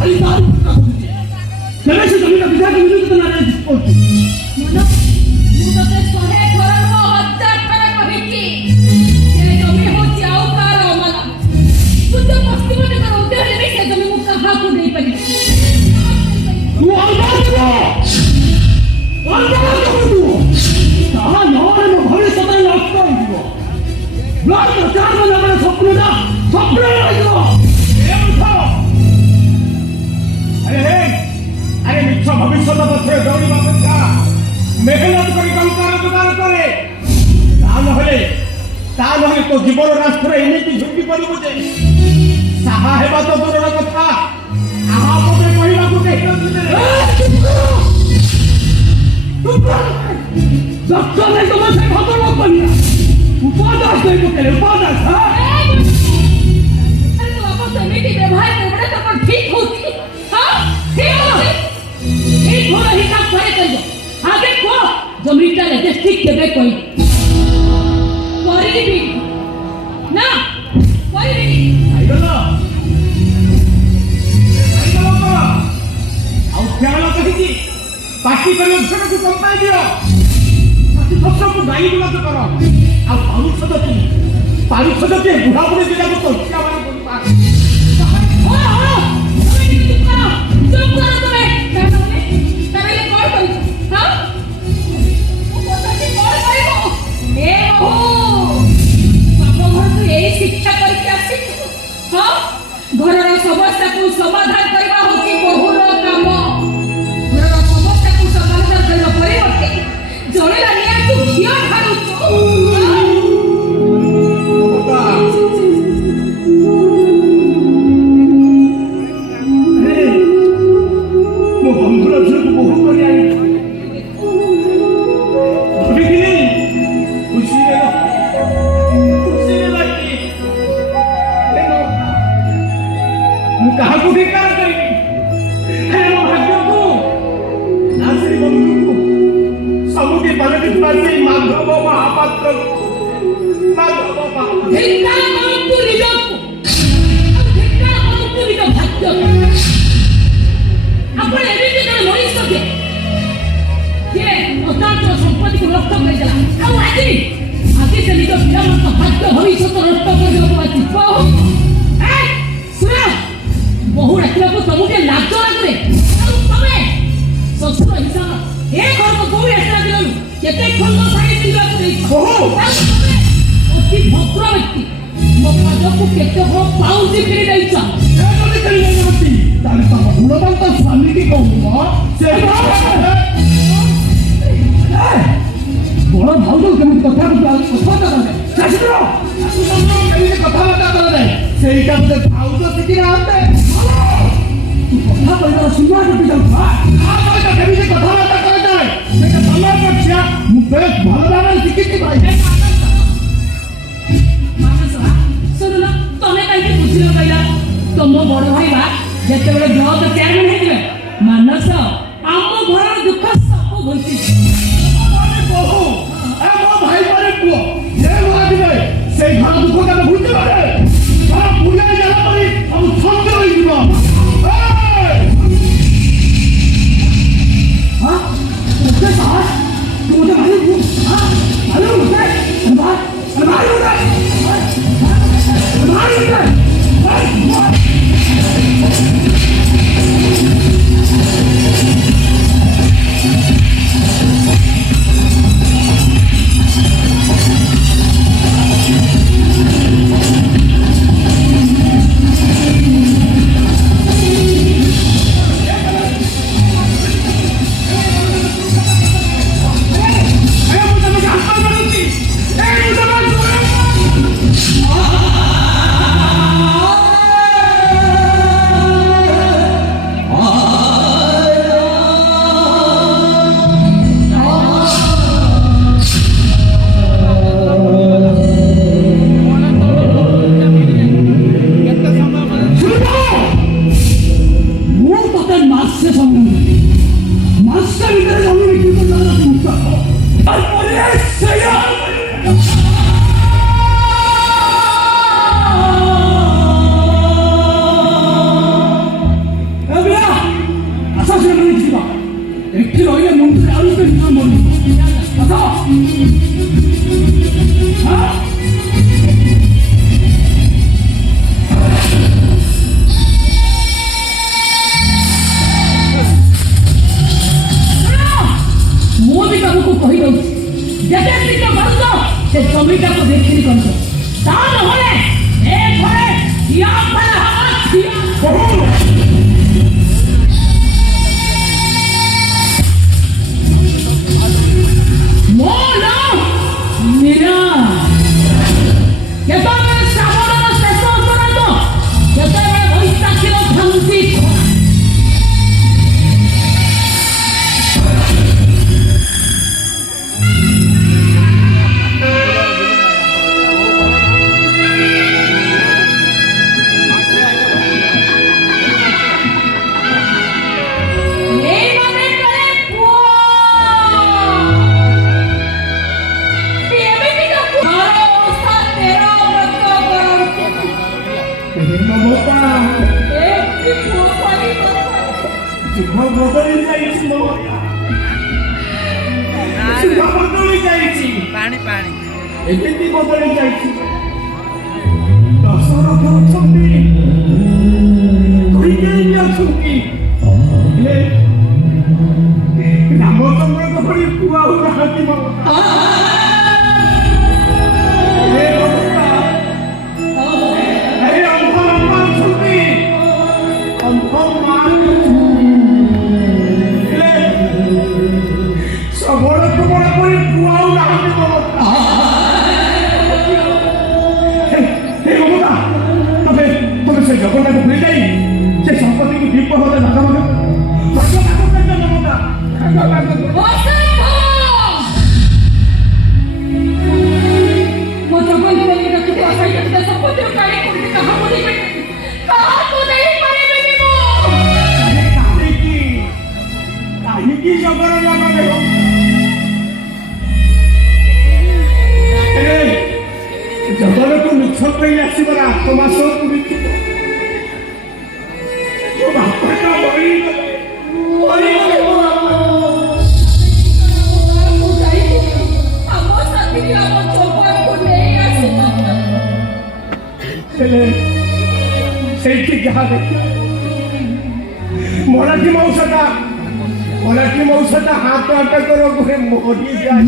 ଖାଲି ତାରି କଥା କହୁଛି। କେବେ ସେ ଜମିଟା ବିଧାୟକ ନିଯୁକ୍ତ ନାଁରେ କରୁଛି? ମୁଁ ତତେ 100 ଥର ନୁହଁ 1000 ଥର କହିଛି ସେ ଜମି ହଉଛି ଆଉ କାହାର ଅମଲ। ଶୁଦ୍ଧ ପଶ୍ଚିମନଗର ଉଦ୍ୟାନରେ ସେ ଜମି ମୁଁ କାହାକୁ ଦେଇପାରିବି? ତୁ ଅଲଗା ତାହା ନହେଲେ ମୋ ଭବିଷ୍ୟତରେ ନଷ୍ଟ ହୋଇଯିବ। ବ୍ଲକ ଚାର୍ଜ ଆମର ସ୍ୱପ୍ନଟା ସ୍ୱପ୍ନ ରହିଯିବ। ଆରେ ମିଛ ଭବିଷ୍ୟତ ପଛରେ ଦୌଡ଼ିବା ଅପେକ୍ଷା ମେହନତ କରି ଟଙ୍କା ରୋଜଗାର କରେ। ତା ନହେଲେ ତୋ ଜୀବନ ରାସ୍ତାରେ ଏମିତି ଝୁଙ୍କି ପଡ଼ିବୁ ଯେ ସାହା ହେବା ତ ଦୂରର କଥା ଆହା ପଟେ କହିବାକୁ କେହି ନଥିଲେ। ଦକ୍ଷିଣ ତମ ସେ ଭଦ୍ର କନ୍ୟା ଉପଦାସ ଦେଇ ପକେଇଲେ ଉପଦାସ। ସେମିତି ବ୍ୟବହାର କରିବା ତ ଠିକ ହଉଛି? এই ঘর হিসাব করে করব। আগে কো জমিটা রেজিস্ট্রি কেবে কই করিবি না করিবি আইগল ଆଉ ଖ୍ୟାଲ କହିକି ପାଟି କରି ଝଡ଼କୁ କମ୍ପାଇ ଦିଅ। ଶାଶୁଶଶୁରକୁ ଗାଈ ଗୁଲାଜ କର। ଆଉ ପାରୁଷଦ କିଏ ବୁଢ଼ା ବୁଢ଼ୀ ଦିଟାକୁ ତ ଝିଅମାନେ କରିବା। शिक्षा करके आसी घर समस्या को समाधान करवा होची बहुर काम। घर समस्या को समाधान करवा परिवर्ते जळेला निया तू घिया ठाडुछु। ମୋ ବନ୍ଧୁର ଝିଅକୁ ବୋହୂ କରି ଆଣି ଭାବିଥିଲି ଖୁସିରେ ମୁଁ କାହାକୁ ଧିକାର କରିବି? ମୋ ଭାଗ୍ୟକୁ ନା ସେଇ ବନ୍ଧୁକୁ ସବୁଠି ପାଲଟିଥିବା ସେଇ ମାଧବ ମହାପାତ୍ରକୁ। धिक्कार करନ୍ତୁ ନିଜକୁ धिक्କାର କରନ୍ତୁ ନିଜ ଭାଗ୍ୟକୁ। ଆପଣ ଏମିତି ଜଣେ ମଣିଷ ଯେ ଅତାଞ୍ଚଳ ସମ୍ପତ୍ତିକୁ ନଷ୍ଟ କରିଦେଲା ଆଉ ଆଜି ସେ ନିଜ ପିଲାମାନଙ୍କ ଭାଗ୍ୟ ଭବିଷ୍ୟତ ନଷ୍ଟ କରିବାକୁ ଆସି ବହୁ ଡାକିବାକୁ ତମକୁ ଲାଜ ଲାଗୁନି? ତମେ ଶ୍ୱଶୁର ହିସାବ ଏ ଘରକୁ ବହୁ ଆସିଲା ଦିନରୁ କେତେ ଖଣ୍ଡ ଶାଢ଼ୀ ପିନ୍ଧିବାକୁ ଦେଇଛ? ଅତି ଭଦ୍ର ବ୍ୟକ୍ତି ମୋ ପାଦକୁ କେତେ ବଡ଼ ପାଉଁଜି କିଣି ଦେଇଛ? ତାହେଲେ ତମ ଗୁଣବନ୍ତ ସ୍ୱାମୀକି କହୁନ ସେ ବଡ଼ ଭାଉଜ କେମିତି କଥାବାର୍ତ୍ତା କରାଯାଏ ସେଇଟା ବୋଧେ ଭାଉଜ ଶିଖି ନାହାନ୍ତି। କଥା କହିବାର ସୀମା ଟୁଟି ଯାଉଥିବା କେମିତି କଥାବାର୍ତ୍ତା କରାଯାଏ ସେଇଟା ଭଲ କରିଛି। ମୁଁ ବେଶ ଭଲ ଭାବରେ ଶିଖିଛି ଭାଇ। ଶୁଣିଲ ତମେ କାହିଁକି ବୁଝିଲ କହିଲ? ତମ ବଡ ଭାଇ ବା ଯେତେବେଳେ ବ୍ଲକ ଚେୟାରମ୍ୟାନ ହେଇଯିବେ ମାନସ ଆମ ଘରର ଦୁଃଖ ସବୁ ଭୁଲିଛି। ବୋହୁ ମୋ ଭାଇ ପରେ ପୁଅ ଯେ ମହାଯିବେ ସେଇ ଘର ଦୁଃଖ ତାକୁ ଭୁଲିଯିବେ। ଘର ବୁଲାଇ ଦେଲା ପରେ ସବୁ ସନ୍ଦେହ ହେଇଯିବ। ତମକୁ କହିଦଉଛି ଯେତେ ଶୀଘ୍ର ପାରୁଛ ସେ ଜମିଟାକୁ ବିକ୍ରି କରିଛ ତା ନହେଲେ ଏ ଘରେ ଠିଆ ଫେରା ହବ ଠିଆ। ବୋହୂ ମୋ ନାଁ ମୀରା। କେତେବେଳେ ଶ୍ରାବଣର ଶେଷ ଅପରାଧ କେତେବେଳେ ବୈଶାଖୀର ଝାନ୍ସି ଖରା। ମମତା ଯୁଗ ବଦଳି ଯାଇଛି ମମତା ଯୁଗ ବଦଳି ଯାଇଛି ଏମିତି ବଦଳି ଯାଇଛି ଦଶରଥ ଅଛନ୍ତି କୈକେୟୀ ଅଛନ୍ତି ହେଲେ ରାମଚନ୍ଦ୍ରଙ୍କ ଭଳି ପୁଅ ଆଉ ନାହାନ୍ତି ମମତା। सबड़ प्रबल कर पुआऊ नाहांती ममता। हे ममता तबे तबे से जगन्नाथ भूल जाई से संपत्ति को दीप होते दादा मगे ममता ମୋ ଜଗନ୍ନାଥ ରଖିଥିବା ସାଇଟ ସମ୍ପତ୍ତିର କାଳି କରିକି କାହାକୁ ଦେଇ କାହାକୁ ଦେଇପାରିବିନି ମୁଁ। କାହିଁକି ଜଗର ନାମ ଦେବ ଜଗରକୁ ମିଛ କହି ଆସିବାର 8 ମାସ ପୂରିଥିବ ମୋ ବାପାଟା ମରିଗଲେ ହେଲେ ସେଇଠି ଯାହା ଦେଖିବ ମରାଠୀ ମଉସାଟା ହାତ ଆଟକର ଘରେ ମରିଯାଏ।